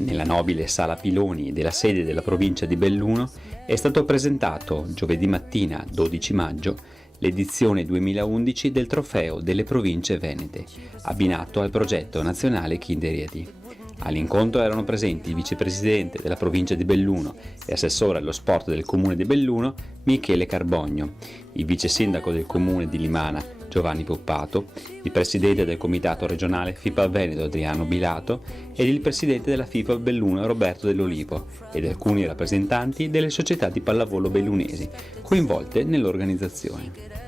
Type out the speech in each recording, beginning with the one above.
Nella nobile Sala Piloni della sede della provincia di Belluno è stato presentato giovedì mattina 12 maggio l'edizione 2011 del Trofeo delle Province Venete, abbinato al progetto nazionale Kinderieti. All'incontro erano presenti il vicepresidente della provincia di Belluno e assessore allo sport del comune di Belluno Michele Carbogno, il vice sindaco del comune di Limana Giovanni Puppato, il presidente del comitato regionale FIPA Veneto Adriano Bilato ed il presidente della FIPA Belluno Roberto Dell'Olivo ed alcuni rappresentanti delle società di pallavolo bellunesi coinvolte nell'organizzazione.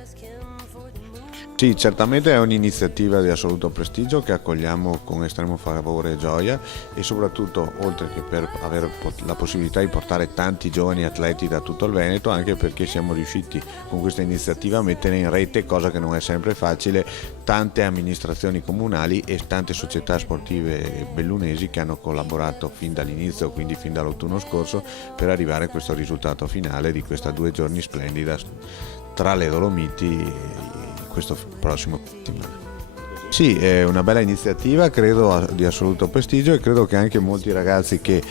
Sì, certamente è un'iniziativa di assoluto prestigio che accogliamo con estremo favore e gioia, e soprattutto, oltre che per avere la possibilità di portare tanti giovani atleti da tutto il Veneto, anche perché siamo riusciti con questa iniziativa a mettere in rete, cosa che non è sempre facile, tante amministrazioni comunali e tante società sportive bellunesi che hanno collaborato fin dall'inizio, quindi fin dall'autunno scorso, per arrivare a questo risultato finale di questa 2 giorni splendida tra le Dolomiti questo prossimo settimana. Sì, è una bella iniziativa, credo di assoluto prestigio, e credo che anche molti ragazzi che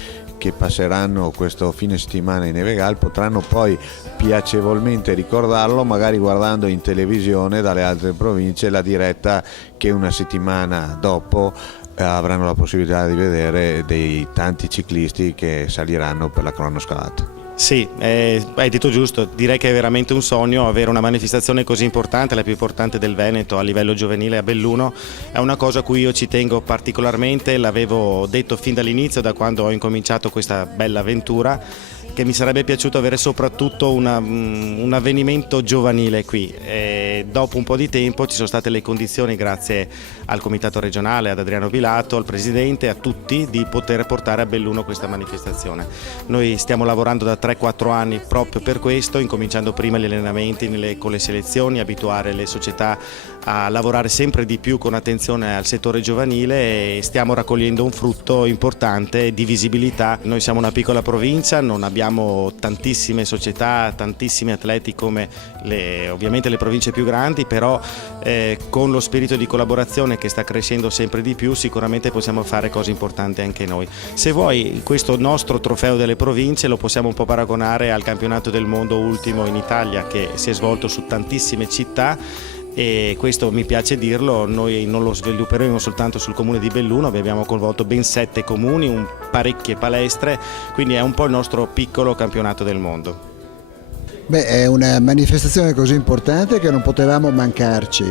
passeranno questo fine settimana in Evegal potranno poi piacevolmente ricordarlo, magari guardando in televisione dalle altre province la diretta che una settimana dopo avranno la possibilità di vedere dei tanti ciclisti che saliranno per la cronoscalata. Sì, hai detto giusto, direi che è veramente un sogno avere una manifestazione così importante, la più importante del Veneto a livello giovanile a Belluno. È una cosa a cui io ci tengo particolarmente, l'avevo detto fin dall'inizio, da quando ho incominciato questa bella avventura, che mi sarebbe piaciuto avere soprattutto un avvenimento giovanile qui. E dopo un po' di tempo ci sono state le condizioni, grazie al comitato regionale, ad Adriano Bilato, al presidente, a tutti, di poter portare a Belluno questa manifestazione. Noi stiamo lavorando da 3-4 anni proprio per questo, incominciando prima gli allenamenti con le selezioni, abituare le società a lavorare sempre di più con attenzione al settore giovanile, e stiamo raccogliendo un frutto importante di visibilità. Noi siamo una piccola provincia, non abbiamo tantissime società, tantissimi atleti come ovviamente le province più grandi, però con lo spirito di collaborazione che sta crescendo sempre di più sicuramente possiamo fare cose importanti anche noi. Se vuoi, questo nostro trofeo delle province lo possiamo un po' paragonare al campionato del mondo ultimo in Italia, che si è svolto su tantissime città, e questo mi piace dirlo. Noi non lo svilupperemo soltanto sul comune di Belluno, abbiamo coinvolto ben 7 comuni, parecchie palestre, quindi è un po' il nostro piccolo campionato del mondo. Beh, è una manifestazione così importante che non potevamo mancarci.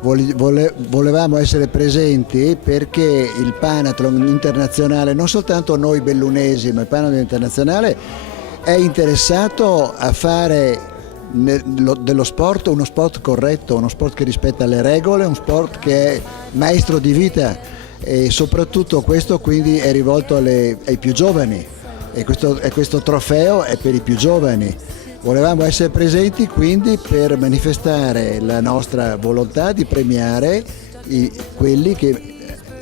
Volevamo essere presenti perché il Panathlon internazionale, non soltanto noi bellunesi, ma il Panathlon internazionale è interessato a fare dello sport uno sport corretto, uno sport che rispetta le regole, uno sport che è maestro di vita, e soprattutto questo quindi è rivolto ai più giovani, e questo trofeo è per i più giovani. Volevamo essere presenti quindi per manifestare la nostra volontà di premiare quelli che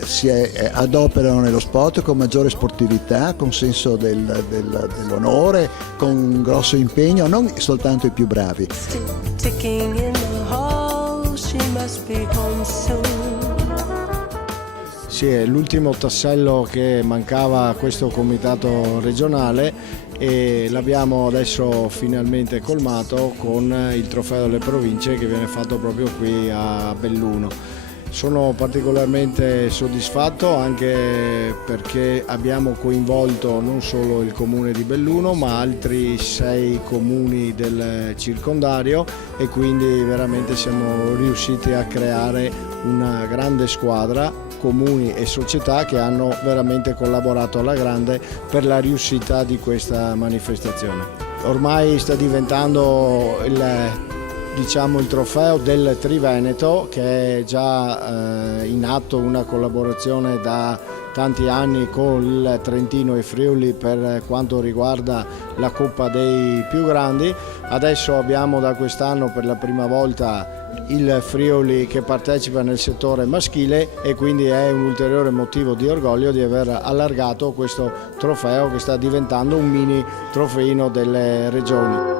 si adoperano nello sport con maggiore sportività, con senso dell'onore, con grosso impegno, non soltanto i più bravi. Sì, è l'ultimo tassello che mancava a questo comitato regionale, e l'abbiamo adesso finalmente colmato con il trofeo delle province che viene fatto proprio qui a Belluno. Sono particolarmente soddisfatto anche perché abbiamo coinvolto non solo il comune di Belluno ma altri 6 comuni del circondario, e quindi veramente siamo riusciti a creare una grande squadra, comuni e società che hanno veramente collaborato alla grande per la riuscita di questa manifestazione. Ormai sta diventando il trofeo del Triveneto, che è già in atto una collaborazione da tanti anni con il Trentino e Friuli per quanto riguarda la Coppa dei più grandi. Adesso abbiamo da quest'anno per la prima volta il Friuli che partecipa nel settore maschile, e quindi è un ulteriore motivo di orgoglio di aver allargato questo trofeo che sta diventando un mini trofeino delle regioni.